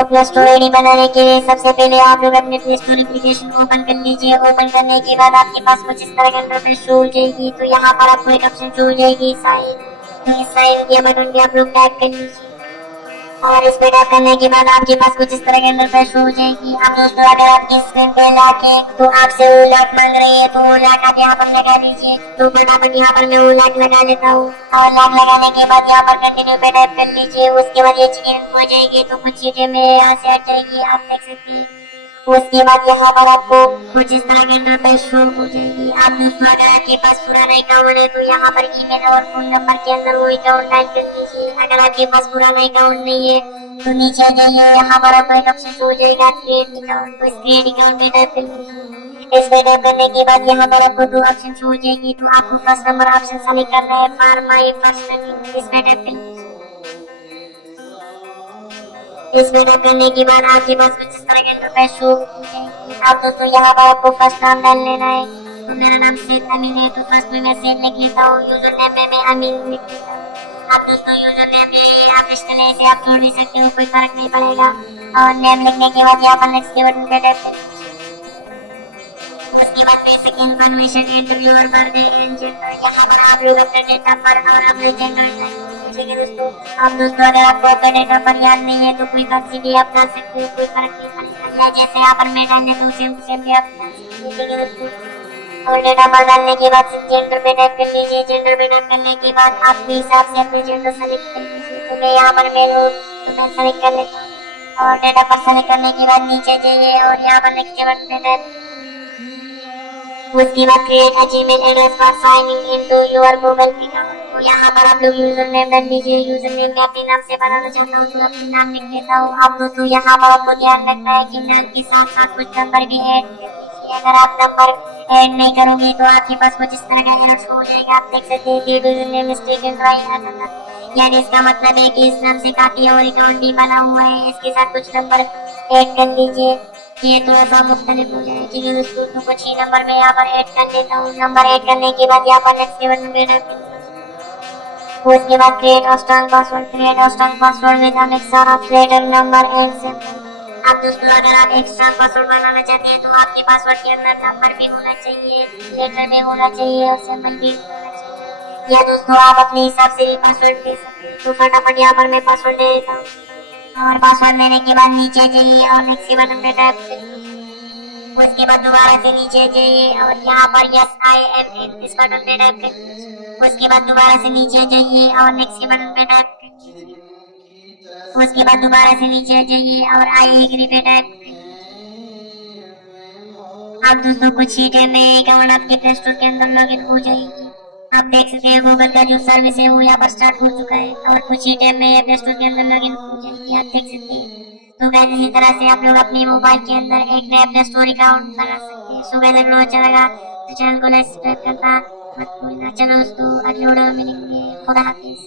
तो play store ID बनाने के लिए सबसे पहले आप लोग अपने प्ले स्टोर एप्लीकेशन ओपन कर लीजिए। ओपन करने के बाद आपके पास कुछ इस तरह का इंटरफेस शो हो जाएगी। तो यहाँ पर आपको एक ऑप्शन शो हो जाएगी साइन। तो इस साइन के बटन पे आप लोग टैप कर लीजिए और इस पे टैप करने के बाद आपके पास कुछ इस तरह की इंटरफेस शो हो जाएगी। अब दोस्तों अगर आपकी स्क्रीन पे लॉक है तो आपसे वो लॉक मांग रही है तो वो लॉक आप यहाँ पर लगा लीजिए। तो फटाफट यहाँ पर मैं वो लॉक लगा लेता हूँ और लॉक लगाने के बाद यहाँ पर कंटिन्यू पे टैप कर लीजिए। उसके बाद ये चीजें हो जाएगी तो कुछ चीजें मेरे यहाँ से हट जाएगी, आप देख सकते हैं। उसके बाद यहाँ पर आपको कुछ इस तरह की इंटरफेस शो हो जाएगी। आप दोस्तों अगर आपके पास पुराना अकाउंट है तो यहाँ पर ईमेल और फोन नंबर के अंदर वो अकाउंट टाइप कर दीजिए। अगर आपके पास पुराना अकाउंट नहीं है तो नीचे आ जाइए, यहाँ पर आपको एक ऑप्शन शो हो जाएगा क्रिएट अकाउंट। तो इस क्रिएट अकाउंट में टाइप कर लीजिए। इस पे टाइप करने के बाद यहाँ पर आपको दो ऑप्शन शो हो जाएगी। तो आपको फर्स्ट नंबर ऑप्शन सेलेक्ट करना है फॉर माई फर्स्ट नेम। इस पे टाइप कर लीजिए। इस वीडियो करने के बाद आपके पास कुछ इस तरह के इंटरफेस शो हो जाएगी। आप दोस्तों यहाँ पर आपको फर्स्ट नाम डाल लेना है। तो मेरा नाम सैद अमीन है तो फर्स्ट में मैं सैद लिख लेता हूँ। यूजर नेम में मैं अमीन लिख लेता हूँ। आप दोस्तों यूजर नेम में आप इस तरह से आप जोड़ भी सकते हो, कोई फर्क नहीं पड़ेगा। और नेम लिखने के बाद यहाँ पर नेक्स्ट के बटन पे टैप करें। उसके बाद basic information enter your birthday and gender. यहाँ पर आप लोग अपने डेट ऑफ बर्थ और अपने जेंडर। ठीक है दोस्तों, अब दोस्तों अगर आपको अपने डेट ऑफ बर्थ याद नहीं है तो कोई बात नहीं, आप डाल सकते हो, कोई फर्क नहीं पड़ेगा। या जैसे यहाँ पर मैं डालने तो सेम टू सेम भी आप डाल सकते हैं। ठीक है दोस्तों, और डेट ऑफ बर्थ डालने के बाद जेंडर पे टैप कर लीजिए। जेंडर पे टैप करने के बाद आपके हिसाब से अपने जेंडर सेलेक्ट कर लीजिए। तो मैं यहाँ पर मेल हूँ तो मैं सेलेक्ट कर लेता हूँ। और डेट ऑफ बर्थ सेलेक्ट करने के बाद नीचे जाइए और यहाँ पर नेक्स्ट बटन पे टैप। उसके बाद create a Gmail address for signing into your Google account. तो यहाँ पर आप लोग यूजर नेम डाल दीजिए। यूजर नेम मैं अपने नाम से बनाना चाहता हूँ तो अपने नाम लिख देता हूँ। अब दोस्तों यहाँ पर आपको ध्यान रखना है कि नाम के साथ साथ कुछ नंबर भी ऐड कर दीजिए। अगर आप नंबर ऐड नहीं करोगे तो आपके पास कुछ इस तरह का एरर शो हो जाएगा। आप देख सकते हैं user name mistake in right, यानी इसका मतलब है कि इस नाम से काफी और अकाउंट भी बना हुआ है। इसके साथ कुछ नंबर ऐड कर दीजिए, ये थोड़ा सा मुख्तलिफ हो जाए। ठीक है दोस्तों, तो कुछ ही नंबर में यहाँ पर ऐड कर देता हूँ। नंबर ऐड करने के बाद यहाँ पर नेक्स्ट के बटन पे टैप करें। उसके बाद create a strong password. Create a strong password with a mixture of letter number and symbol. अब दोस्तों अगर आप एक स्ट्रॉन्ग पासवर्ड बनाना चाहते हैं तो आपके पासवर्ड के अंदर नंबर भी होना चाहिए, लेटर भी होना चाहिए और सिंबल भी होना चाहिए। या दोस्तों आप अपने हिसाब से भी पासवर्ड दे सकते हैं। तो फटाफट यहाँ पर मैं पासवर्ड दे देता हूँ और पासवर्ड देने के बाद नीचे जाइए और नेक्स्ट के बटन पे टैप करिए। उसके बाद दोबारा से नीचे जाइए और यहाँ पर यस आई एम इन इस बटन पे टैप करिए। उसके बाद दोबारा से नीचे जाइए और नेक्स्ट के बटन पे टैप करिए। उसके बाद दोबारा से नीचे जाइए और आई एग्री पे टैप करिए। अब दोस्तों कुछ ही टाइम में अकाउंट आपके प्ले स्टोर के अंदर लॉगिन हो जाएगी। आप देख सकते हैं गूगल का जो सर्विस है वो यहाँ पर स्टार्ट हो चुका है और कुछ ही टाइम में प्ले स्टोर के अंदर लॉगिन हो जाएगी, आप देख सकते हैं। तो गाइस इसी तरह से आप लोग अपने मोबाइल के अंदर एक नया प्ले स्टोर अकाउंट बना सकते हैं। सो गाइस अगर अच्छा लगा तो चैनल को लाइक सब्सक्राइब करना मत भूलना। चलो दोस्तों अगले वीडियो में मिलेंगे, खुदा हाफिज।